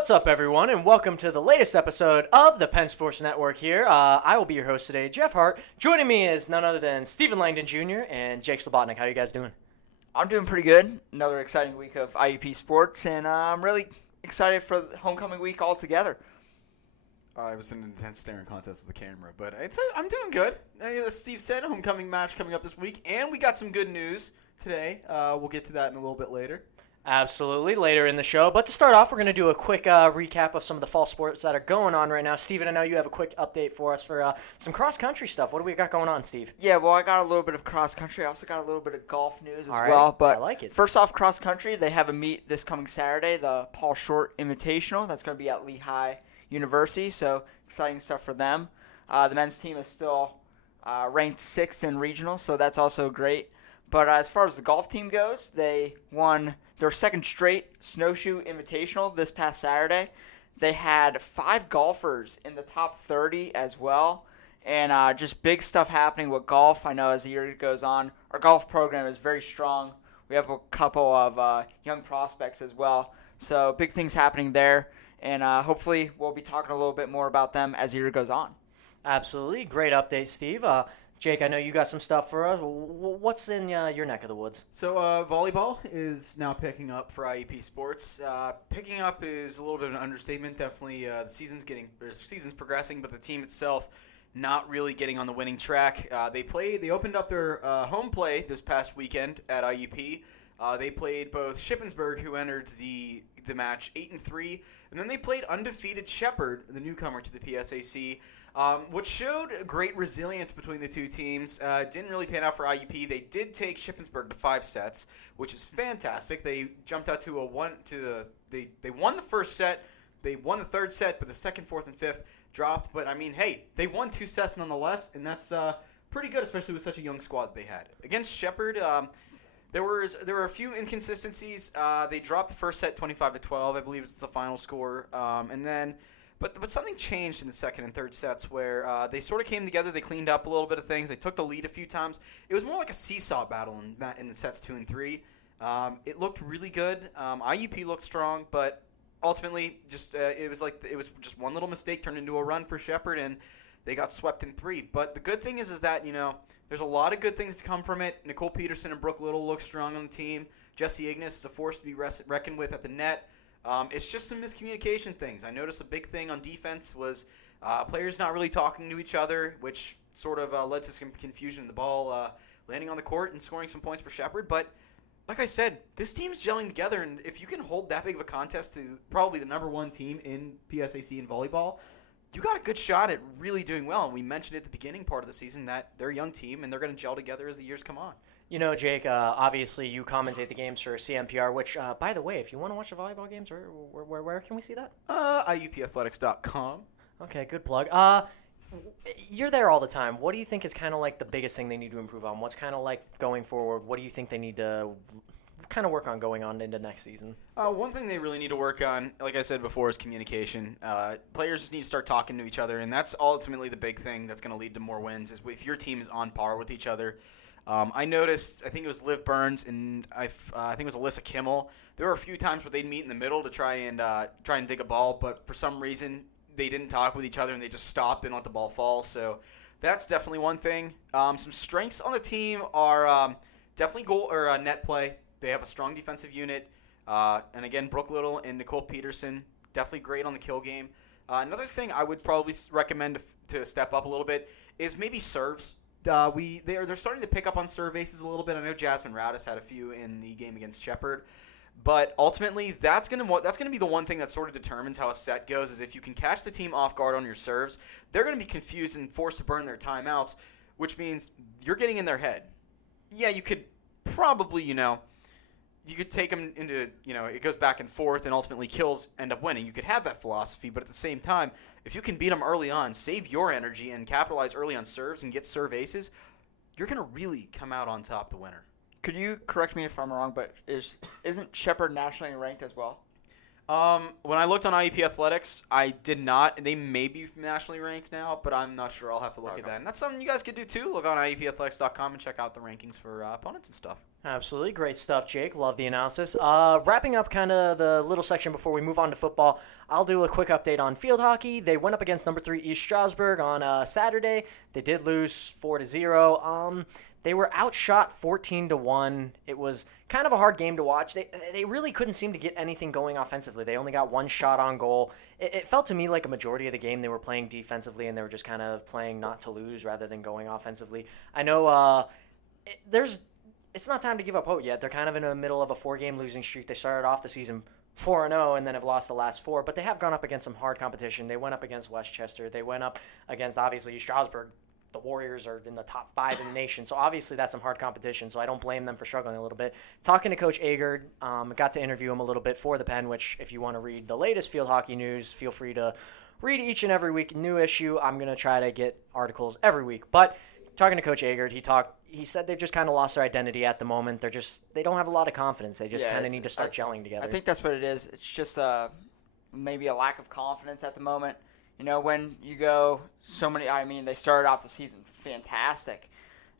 What's up, everyone, and welcome to the latest episode of the Penn Sports Network here. I will be your host today, Jeff Hart. Joining me is none other than Stephen Langdon Jr. and Jake Slobotnik. How are you guys doing? I'm doing pretty good. Another exciting week of IUP sports, and I'm really excited for the homecoming week altogether. It was an intense staring contest with the camera, but I'm doing good. As Steve said, homecoming match coming up this week, and we got some good news today. We'll get to that in a little bit later. Absolutely, later in the show. But to start off, we're going to do a quick recap of some of the fall sports that are going on right now. Steven, I know you have a quick update for us for some cross-country stuff. What do we got going on, Steve? Yeah, well, I got a little bit of cross-country. I also got a little bit of golf news as All right, well. But I like it. First off, cross-country, they have a meet this coming Saturday, the Paul Short Invitational. That's going to be at Lehigh University, so exciting stuff for them. The men's team is still ranked 6th in regional, so that's also great. But as far as the golf team goes, they won their second straight Snowshoe Invitational this past Saturday. They had 5 golfers in the top 30 as well. And just big stuff happening with golf. I know as the year goes on, our golf program is very strong. We have a couple of young prospects as well. So big things happening there. And hopefully we'll be talking a little bit more about them as the year goes on. Absolutely. Great update, Steve. Jake, I know you got some stuff for us. What's in your neck of the woods? So volleyball is now picking up for IUP sports. Picking up is a little bit of an understatement. Definitely the season's progressing, but the team itself not really getting on the winning track. They opened up their home play this past weekend at IUP. They played both Shippensburg, who entered the match 8-3, and then they played undefeated Shepherd, the newcomer to the PSAC. Which showed great resilience between the two teams. Didn't really pan out for IUP. They did take Shippensburg to 5 sets, which is fantastic. They jumped out to they won the first set. They won the third set, but the second, fourth, and fifth dropped. But I mean, hey, they won 2 sets nonetheless, and that's pretty good, especially with such a young squad that they had. Against Shepherd, there were a few inconsistencies. They dropped the first set 25-12, I believe is the final score, and then. But something changed in the second and third sets where they sort of came together. They cleaned up a little bit of things. They took the lead a few times. It was more like a seesaw battle in the sets 2 and 3. It looked really good. IUP looked strong, but ultimately it was just one little mistake turned into a run for Shepherd, and they got swept in 3. But the good thing is that there's a lot of good things to come from it. Nicole Peterson and Brooke Little look strong on the team. Jesse Ignis is a force to be reckoned with at the net. It's just some miscommunication things. I noticed a big thing on defense was players not really talking to each other, which sort of led to some confusion in the ball landing on the court and scoring some points for Shepherd. But like I said, this team's gelling together, and if you can hold that big of a contest to probably the number 1 team in PSAC in volleyball, you got a good shot at really doing well. And we mentioned at the beginning part of the season that they're a young team, and they're going to gel together as the years come on. You know, Jake, obviously you commentate the games for CMPR, which, by the way, if you want to watch the volleyball games, where can we see that? IUPathletics.com. Okay, good plug. You're there all the time. What do you think is kind of like the biggest thing they need to improve on? What's kind of like going forward? What do you think they need to kind of work on going on into next season? One thing they really need to work on, like I said before, is communication. Players just need to start talking to each other, and that's ultimately the big thing that's going to lead to more wins, is if your team is on par with each other. I noticed, I think it was Liv Burns and I think it was Alyssa Kimmel. There were a few times where they'd meet in the middle to try and dig a ball, but for some reason they didn't talk with each other and they just stopped and let the ball fall. So that's definitely one thing. Some strengths on the team are definitely goal or net play. They have a strong defensive unit, and again, Brooke Little and Nicole Peterson definitely great on the kill game. Another thing I would probably recommend to step up a little bit is maybe serves. They're starting to pick up on serve aces a little bit. I know Jasmine Radis had a few in the game against Shepherd, but ultimately that's gonna be the one thing that sort of determines how a set goes. Is if you can catch the team off guard on your serves, they're gonna be confused and forced to burn their timeouts, which means you're getting in their head. Yeah, you could probably you could take them into it goes back and forth and ultimately kills end up winning. You could have that philosophy, but at the same time, if you can beat them early on, save your energy, and capitalize early on serves and get serve aces, you're going to really come out on top the winner. Could you correct me if I'm wrong, but isn't Shepherd nationally ranked as well? When I looked on IEP Athletics, I did not. They may be nationally ranked now, but I'm not sure. I'll have to look at that. And that's something you guys could do too. Look on IEPathletics.com and check out the rankings for opponents and stuff. Absolutely. Great stuff, Jake. Love the analysis. Wrapping up kind of the little section before we move on to football, I'll do a quick update on field hockey. They went up against number 3 East Stroudsburg on Saturday. They did lose 4-0. They were outshot 14-1. It was kind of a hard game to watch. They really couldn't seem to get anything going offensively. They only got one shot on goal. It felt to me like a majority of the game they were playing defensively and they were just kind of playing not to lose rather than going offensively. I know it's not time to give up hope yet. They're kind of in the middle of a 4-game losing streak. They started off the season 4-0 and then have lost the last 4, but they have gone up against some hard competition. They went up against Westchester. They went up against, obviously, Stroudsburg. The Warriors are in the top 5 in the nation, so obviously that's some hard competition, so I don't blame them for struggling a little bit. Talking to Coach Agard, got to interview him a little bit for the Penn, which if you want to read the latest field hockey news, feel free to read each and every week. New issue, I'm going to try to get articles every week. But talking to Coach Agard, he said they've just kind of lost their identity at the moment. They don't have a lot of confidence. They just kind of need to start gelling together. I think that's what it is. It's just maybe a lack of confidence at the moment. You know, when you go they started off the season fantastic.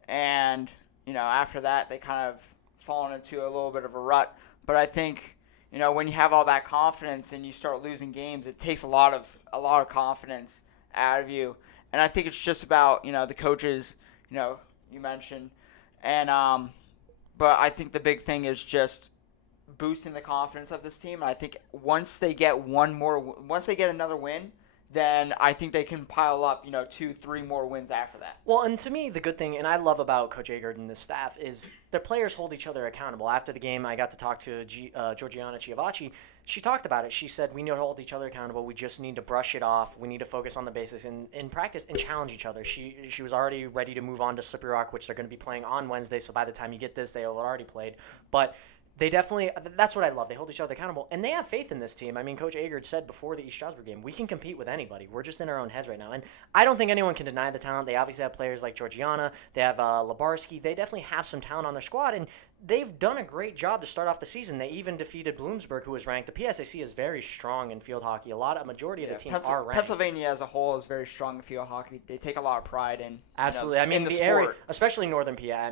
And, after that, they kind of fallen into a little bit of a rut. But I think, when you have all that confidence and you start losing games, it takes a lot of confidence out of you. And I think it's just about, the coaches, you mentioned. And, but I think the big thing is just boosting the confidence of this team. I think once they get another win, then I think they can pile up, 2-3 more wins after that. Well, and to me, the good thing, and I love about Coach Agard and this staff, is their players hold each other accountable. After the game, I got to talk to Georgiana Chiavacci. She talked about it. She said, we need to hold each other accountable. We just need to brush it off. We need to focus on the basics in practice and challenge each other. She was already ready to move on to Slippery Rock, which they're going to be playing on Wednesday, so by the time you get this, they have already played. But they definitely – that's what I love. They hold each other accountable, and they have faith in this team. I mean, Coach Agard said before the East Stroudsburg game, we can compete with anybody. We're just in our own heads right now. And I don't think anyone can deny the talent. They obviously have players like Georgiana. They have Labarski. They definitely have some talent on their squad, and they've done a great job to start off the season. They even defeated Bloomsburg, who was ranked. The PSAC is very strong in field hockey. A majority of the teams are ranked. Pennsylvania as a whole is very strong in field hockey. They take a lot of pride in absolutely. In the sport. Area, especially Northern PA.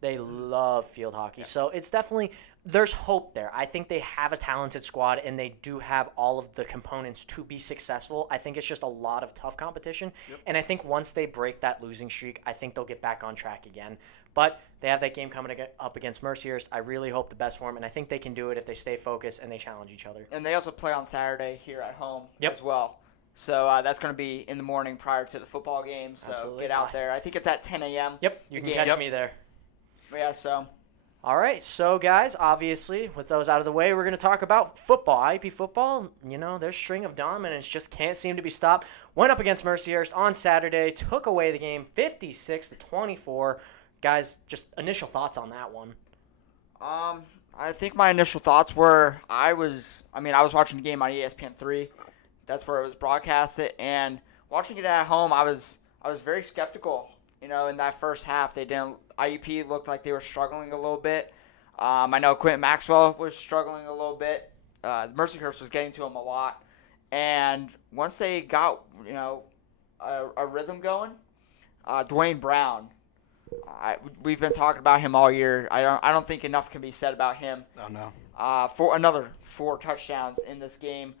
They love field hockey. Yeah. So it's definitely there's hope there. I think they have a talented squad, and they do have all of the components to be successful. I think it's just a lot of tough competition, and I think once they break that losing streak, I think they'll get back on track again. But they have that game coming up against Mercyhurst. I really hope the best for them, and I think they can do it if they stay focused and they challenge each other. And they also play on Saturday here at home as well. So that's going to be in the morning prior to the football game. So absolutely. Get out there. I think it's at 10 a.m. Yep, you can catch me there. Yeah, so. All right, so guys, obviously, with those out of the way, we're going to talk about football. IEP football, their string of dominance just can't seem to be stopped. Went up against Mercyhurst on Saturday, took away the game 56-24. Guys, just initial thoughts on that one. I think my initial thoughts were I was watching the game on ESPN3. That's where it was broadcasted, and watching it at home, I was very skeptical. In that first half, IEP looked like they were struggling a little bit. I know Quentin Maxwell was struggling a little bit. Mercyhurst was getting to him a lot. And once they got, a rhythm going, Dwayne Brown, we've been talking about him all year. I don't think enough can be said about him. Oh, no. For another 4 touchdowns in this game.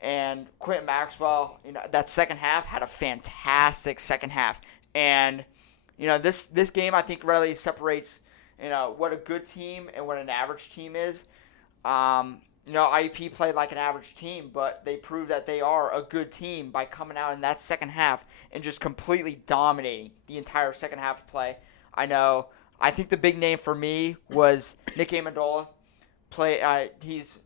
And Quentin Maxwell, that second half had a fantastic second half. And this game I think really separates, what a good team and what an average team is. IEP played like an average team, but they proved that they are a good team by coming out in that second half and just completely dominating the entire second half of play. I think the big name for me was Nick Amendola. He's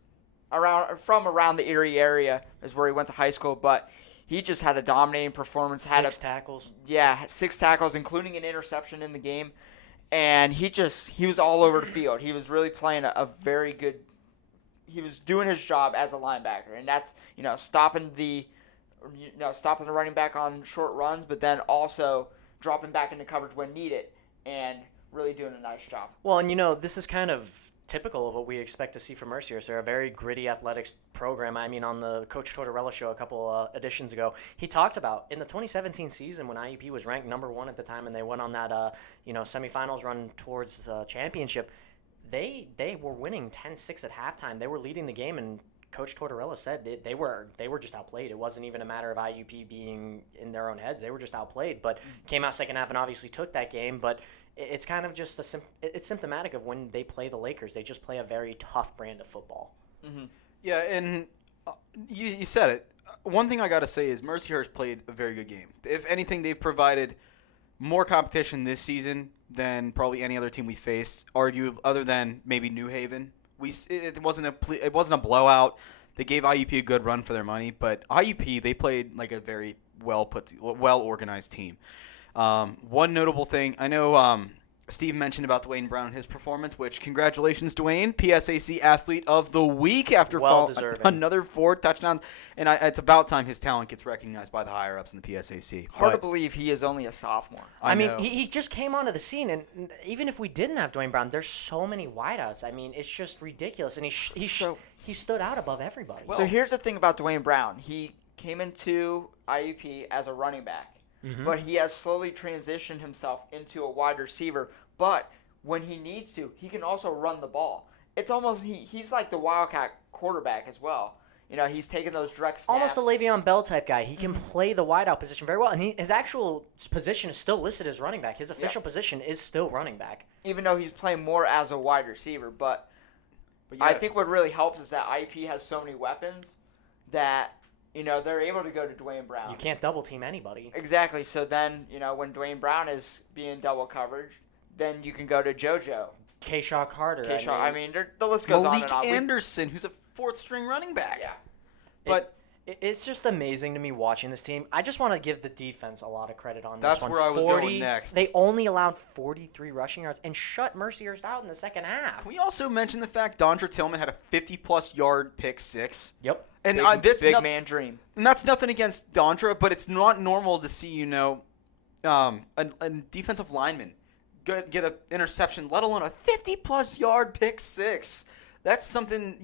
from around the Erie area is where he went to high school, but he just had a dominating performance. 6 tackles. Yeah, 6 tackles, including an interception in the game. And he was all over the field. He was really playing a very good – he was doing his job as a linebacker. And that's, stopping the running back on short runs, but then also dropping back into coverage when needed and really doing a nice job. Well, and this is kind of typical of what we expect to see from Mercyhurst. They're a very gritty athletics program. I mean, on the Coach Tortorella show a couple editions ago, he talked about in the 2017 season when IUP was ranked number 1 at the time and they went on that semifinals run towards championship. They were winning 10-6 at halftime. They were leading the game, and Coach Tortorella said they were just outplayed. It wasn't even a matter of IUP being in their own heads. They were just outplayed, but came out second half and obviously took that game. But it's kind of just it's symptomatic of when they play the Lakers. They just play a very tough brand of football. Mm-hmm. Yeah, and you said it. One thing I got to say is Mercyhurst played a very good game. If anything, they've provided more competition this season than probably any other team we faced, other than maybe New Haven. It wasn't a blowout. They gave IUP a good run for their money, but IUP, they played like a very well organized team. One notable thing, I know Steve mentioned about Dwayne Brown and his performance, which congratulations, Dwayne, PSAC Athlete of the Week after another 4 touchdowns. And it's about time his talent gets recognized by the higher-ups in the PSAC. Hard to believe he is only a sophomore. I mean, he just came onto the scene, and even if we didn't have Dwayne Brown, there's so many wideouts. I mean, it's just ridiculous, and he stood out above everybody. So here's the thing about Dwayne Brown. He came into IUP as a running back. Mm-hmm. But he has slowly transitioned himself into a wide receiver. But when he needs to, he can also run the ball. It's almost he's like the Wildcat quarterback as well. He's taking those direct snaps. Almost a Le'Veon Bell type guy. He can play the wideout position very well. And his actual position is still listed as running back. His official position is still running back. Even though he's playing more as a wide receiver. But yeah. I think what really helps is that IUP has so many weapons that they're able to go to Dwayne Brown. You can't double team anybody. Exactly. So then, when Dwayne Brown is being double coverage, then you can go to JoJo. K-Shaw Carter. The list goes on and on. Malik Anderson, who's a 4th-string running back. Yeah. But it's just amazing to me watching this team. I just want to give the defense a lot of credit on this one. That's where I was going next. They only allowed 43 rushing yards and shut Mercyhurst out in the second half. Can we also mention the fact Dondra Tillman had a 50-plus yard pick 6? Yep. And big man dream. And that's nothing against Dondra, but it's not normal to see, a defensive lineman get an interception, let alone a 50-plus yard pick 6. That's something,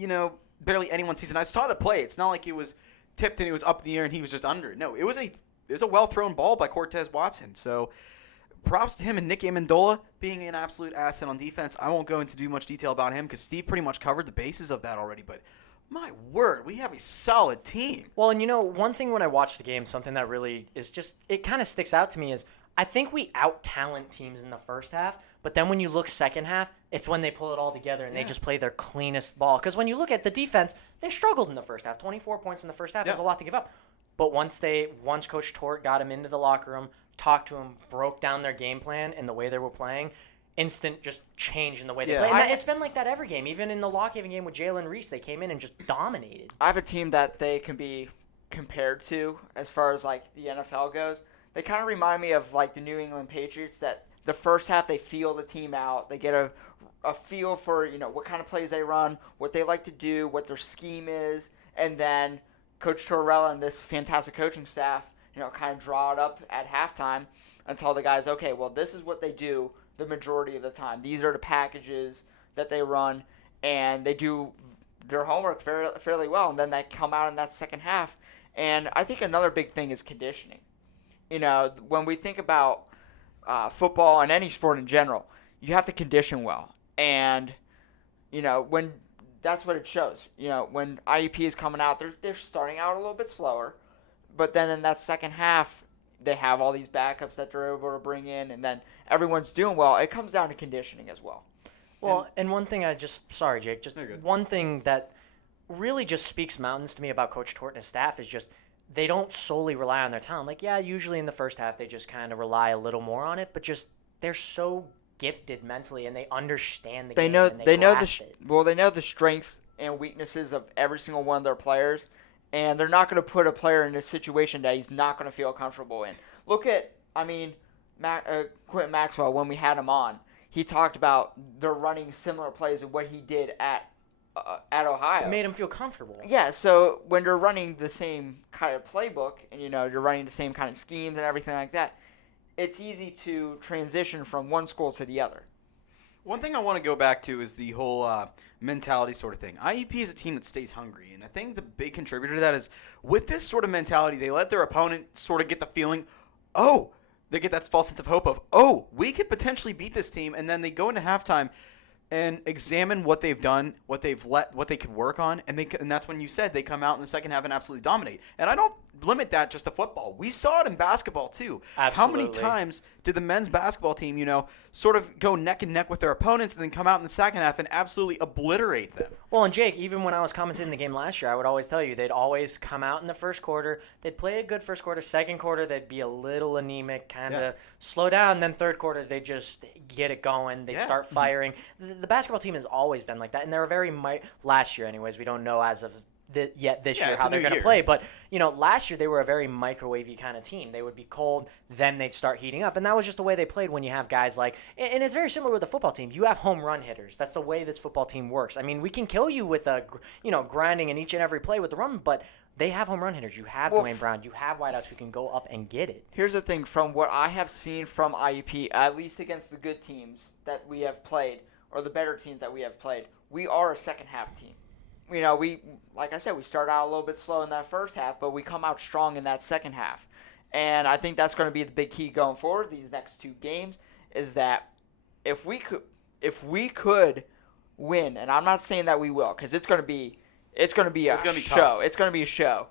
barely anyone sees. And I saw the play. It's not like it was tipped and it was up in the air and he was just under it. No, it was a well-thrown ball by Cortez Watson. So props to him and Nick Amendola being an absolute asset on defense. I won't go into too much detail about him because Steve pretty much covered the bases of that already, but my word, we have a solid team. Well, and one thing when I watch the game, something that really is just, it kind of sticks out to me is I think we out-talent teams in the first half, but then when you look second half, it's when they pull it all together and they just play their cleanest ball. Because when you look at the defense, they struggled in the first half. 24 points in the first half is a lot to give up. But once Coach Tort got him into the locker room, talked to him, broke down their game plan and the way they were playing, instant just change in the way they play. And it's been like that every game. Even in the Lock Haven game with Jalen Reese, they came in and just dominated. I have a team that they can be compared to as far as like the NFL goes. They kind of remind me of like the New England Patriots that the first half they feel the team out. They get a feel for, what kind of plays they run, what they like to do, what their scheme is, and then Coach Tortorella and this fantastic coaching staff, kind of draw it up at halftime and tell the guys, okay, well, this is what they do the majority of the time. These are the packages that they run, and they do their homework fairly well, and then they come out in that second half. And I think another big thing is conditioning. When we think about football and any sport in general, you have to condition well. And, when that's what it shows. When IUP is coming out, they're starting out a little bit slower. But then in that second half, they have all these backups that they're able to bring in, and then everyone's doing well. It comes down to conditioning as well. Well, and one thing sorry, Jake, just one thing that really just speaks mountains to me about Coach Tort and his staff is just they don't solely rely on their talent. Like, usually in the first half they just kind of rely a little more on it, but just they're so gifted mentally and they understand the game. They know the strengths and weaknesses of every single one of their players, and they're not going to put a player in a situation that he's not going to feel comfortable in. Look at, Quentin Maxwell when we had him on. He talked about they're running similar plays of what he did at Ohio. It made him feel comfortable. Yeah, so when they're running the same kind of playbook and, you're running the same kind of schemes and everything like that, it's easy to transition from one school to the other. One thing I want to go back to is the whole mentality sort of thing. IUP is a team that stays hungry, and I think the big contributor to that is with this sort of mentality, they let their opponent sort of get the feeling, oh, they get that false sense of hope of, oh, we could potentially beat this team, and then they go into halftime and examine what they've done, what they could work on, and that's when you said they come out in the second half and absolutely dominate. And I don't limit that just to football. We saw it in basketball too. Absolutely. How many times did the men's basketball team, sort of go neck and neck with their opponents and then come out in the second half and absolutely obliterate them? Well, and Jake, even when I was commentating the game last year, I would always tell you they'd always come out in the first quarter. They'd play a good first quarter. Second quarter, they'd be a little anemic, kind of slow down. Then third quarter, they'd just get it going. They'd start firing. The basketball team has always been like that, and they were very last year, anyways. We don't know as of yet this year how they're going to play, but last year they were a very microwavy kind of team. They would be cold, then they'd start heating up, and that was just the way they played. When you have guys like, and it's very similar with the football team. You have home run hitters. That's the way this football team works. I mean, we can kill you with grinding in each and every play with the run, but they have home run hitters. You have Dwayne Brown. You have wideouts who can go up and get it. Here's the thing: from what I have seen from IUP, at least against the good teams that we have played, or the better teams that we have played, we are a second half team. Like I said, we start out a little bit slow in that first half, but we come out strong in that second half. And I think that's going to be the big key going forward these next two games, is that if we could win, and I'm not saying that we will, because it's going to be a show. Tough. It's going to be a show,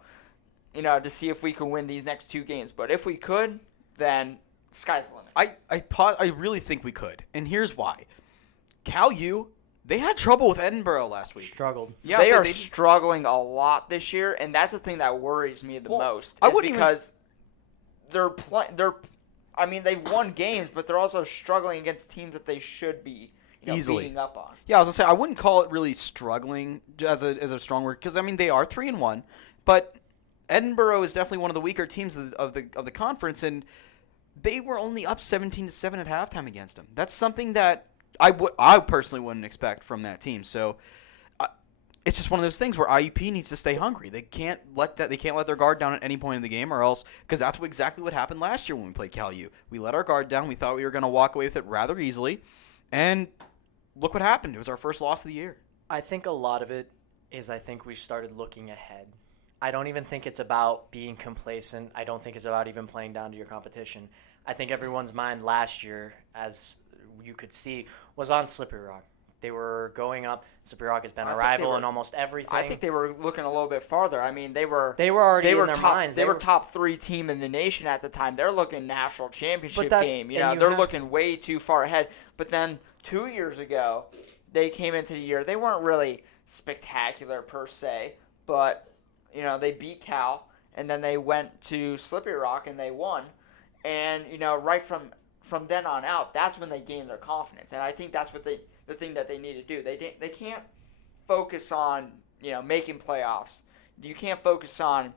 to see if we can win these next two games. But if we could, then sky's the limit. I really think we could, and here's why. Cal U, they had trouble with Edinburgh last week. Struggled. Yeah, they are struggling a lot this year, and that's the thing that worries me the most. Because they've won games, but they're also struggling against teams that they should be easily beating up on. Yeah, I was gonna say I wouldn't call it really struggling as a strong word, because they are 3-1, but Edinburgh is definitely one of the weaker teams of the conference, and they were only up 17-7 at halftime against them. That's something that I personally wouldn't expect from that team. So it's just one of those things where IUP needs to stay hungry. They can't let their guard down at any point in the game, or else, because that's exactly what happened last year when we played Cal U. We let our guard down. We thought we were going to walk away with it rather easily, and look what happened. It was our first loss of the year. I think a lot of it is we started looking ahead. I don't even think it's about being complacent. I don't think it's about even playing down to your competition. I think everyone's mind last year, as you could see, was on Slippery Rock. They were going up. Slippery Rock has been a rival in almost everything. I think they were looking a little bit farther. They were already in their minds. They were top 3 team in the nation at the time. They're looking national championship game. They're looking way too far ahead. But then 2 years ago, they came into the year. They weren't really spectacular per se, but they beat Cal, and then they went to Slippery Rock and they won. And right from then on out, that's when they gained their confidence. And I think that's what the thing that they need to do. They can't focus on making playoffs. You can't focus on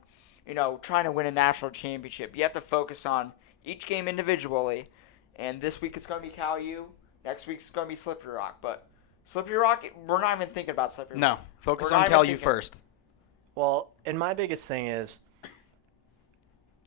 trying to win a national championship. You have to focus on each game individually. And this week it's going to be Cal U. Next week it's going to be Slippery Rock. But Slippery Rock, we're not even thinking about Slippery Rock. No, focus on Cal U first. Well, and my biggest thing is,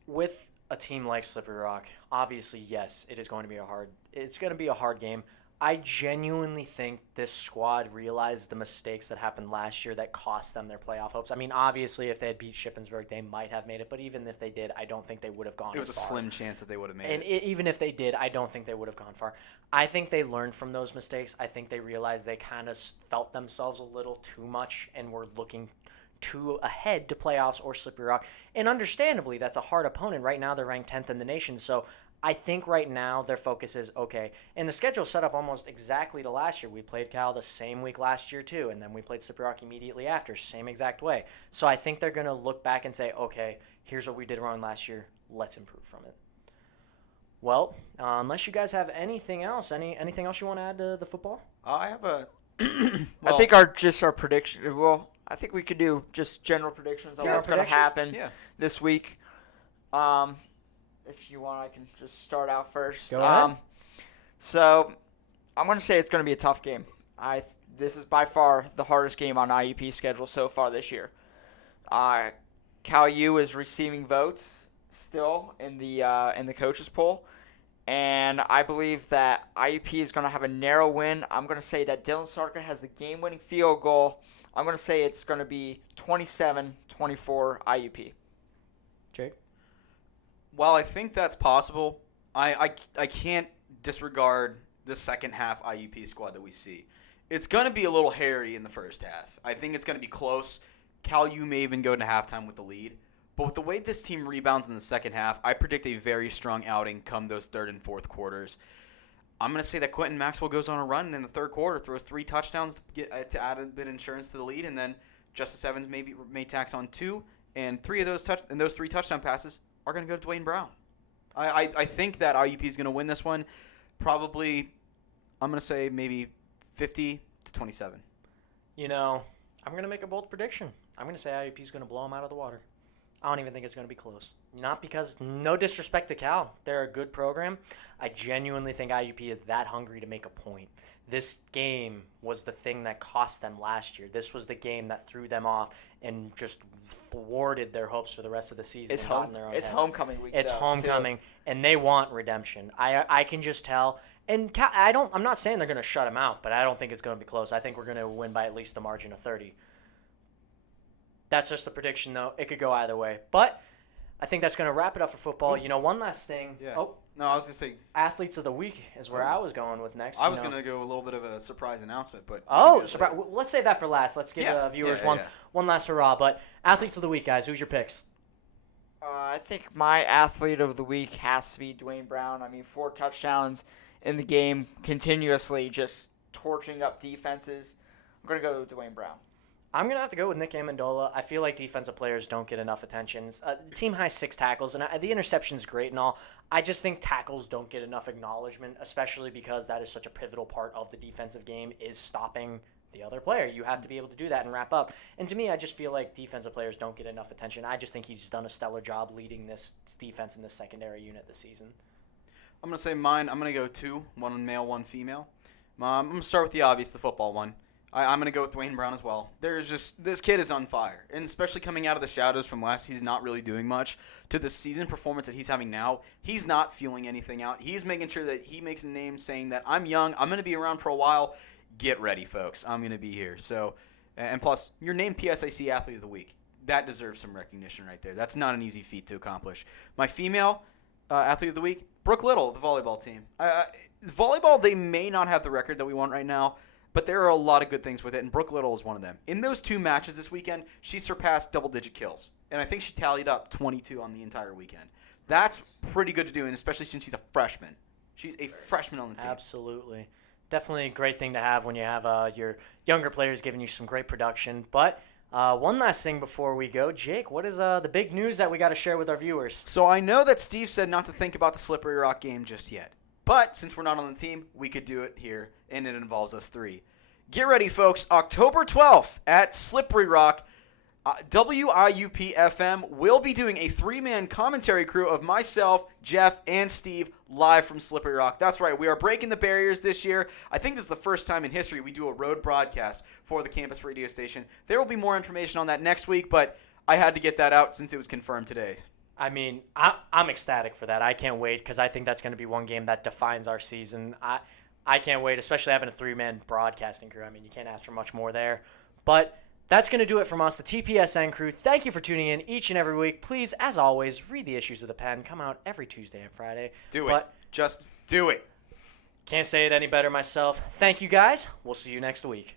with a team like Slippery Rock, obviously, yes, it's going to be a hard game. I genuinely think this squad realized the mistakes that happened last year that cost them their playoff hopes. Obviously, if they had beat Shippensburg, they might have made it. But even if they did, I don't think they would have gone far. It was a slim chance that they would have made it. And even if they did, I don't think they would have gone far. I think they learned from those mistakes. I think they realized they kind of felt themselves a little too much and were looking too ahead to playoffs or Slippery Rock. And understandably, that's a hard opponent. Right now, they're ranked 10th in the nation. So I think right now their focus is, okay, and the schedule set up almost exactly to last year. We played Cal the same week last year too, and then we played Slippery Rock immediately after, same exact way. So I think they're going to look back and say, okay, here's what we did wrong last year. Let's improve from it. Well, unless you guys have anything else, anything else you want to add to the football? I have a... I think our prediction. Well, I think we could do just general predictions on what's going to happen this week. If you want, I can just start out first. Go ahead. So I'm going to say it's going to be a tough game. This is by far the hardest game on IUP's schedule so far this year. Cal U is receiving votes still in the coaches poll, And I believe that IUP is going to have a narrow win. I'm going to say that Dylan Sarka has the game-winning field goal. I'm going to say it's going to be 27-24 IUP. Jake? While I think that's possible, I can't disregard the second half IUP squad that we see. It's going to be a little hairy in the first half. I think it's going to be close. Cal U may even go into halftime with the lead. But with the way this team rebounds in the second half, I predict a very strong outing come those third and fourth quarters. I'm going to say that Quentin Maxwell goes on a run in the third quarter, throws 3 touchdowns to add a bit of insurance to the lead, and then Justice Evans may tax on 2, and 3 of those 3 touchdown passes are going to go to Dwayne Brown. I think that IUP is going to win this one. Probably, I'm going to say maybe 50-27. You know, I'm going to make a bold prediction. I'm going to say IUP is going to blow them out of the water. I don't even think it's going to be close. Not because, no disrespect to Cal. They're a good program. I genuinely think IUP is that hungry to make a point. This game was the thing that cost them last year. This was the game that threw them off and just thwarted their hopes for the rest of the season. It's homecoming week. It's homecoming, and they want redemption. I can just tell. And Cal, I'm not saying they're going to shut them out, but I don't think it's going to be close. I think we're going to win by at least a margin of 30. That's just a prediction, though. It could go either way. But I think that's going to wrap it up for football. You know, one last thing. Yeah. Oh, no, I was going to say. Athletes of the Week is where I was going with next. I was going to go a little bit of a surprise announcement, but. Oh, surprise. Let's save that for last. Let's give the viewers one last hurrah. But Athletes of the Week, guys, who's your picks? I think my Athlete of the Week has to be Dwayne Brown. I mean, 4 touchdowns in the game, continuously just torching up defenses. I'm going to go with Dwayne Brown. I'm going to have to go with Nick Amendola. I feel like defensive players don't get enough attention. The team has 6 tackles, and the interception is great and all. I just think tackles don't get enough acknowledgement, especially because that is such a pivotal part of the defensive game is stopping the other player. You have to be able to do that and wrap up. And to me, I just feel like defensive players don't get enough attention. I just think he's done a stellar job leading this defense in this secondary unit this season. I'm going to say mine. I'm going to go 2, 1 male, 1 female. I'm going to start with the obvious, the football one. I'm going to go with Dwayne Brown as well. This kid is on fire. And especially coming out of the shadows from last, he's not really doing much, to the season performance that he's having now. He's not feeling anything out. He's making sure that he makes a name saying that I'm young, I'm going to be around for a while. Get ready, folks. I'm going to be here. So, and plus, you're named PSIC Athlete of the Week. That deserves some recognition right there. That's not an easy feat to accomplish. My female Athlete of the Week, Brooke Little, the volleyball team. Volleyball, they may not have the record that we want right now, but there are a lot of good things with it, and Brooke Little is one of them. In those 2 matches this weekend, she surpassed double-digit kills, and I think she tallied up 22 on the entire weekend. That's pretty good to do, and especially since she's a freshman. She's a freshman on the team. Absolutely. Definitely a great thing to have when you have your younger players giving you some great production. But one last thing before we go. Jake, what is the big news that we got to share with our viewers? So I know that Steve said not to think about the Slippery Rock game just yet. But since we're not on the team, we could do it here, and it involves us 3. Get ready, folks. October 12th at Slippery Rock, WIUP-FM will be doing a 3-man commentary crew of myself, Jeff, and Steve live from Slippery Rock. That's right. We are breaking the barriers this year. I think this is the first time in history we do a road broadcast for the campus radio station. There will be more information on that next week, but I had to get that out since it was confirmed today. I mean, I'm ecstatic for that. I can't wait because I think that's going to be one game that defines our season. I can't wait, especially having a 3-man broadcasting crew. I mean, you can't ask for much more there. But that's going to do it from us, the TPSN crew. Thank you for tuning in each and every week. Please, as always, read the issues of the Penn. Come out every Tuesday and Friday. Do it. Just do it. Can't say it any better myself. Thank you, guys. We'll see you next week.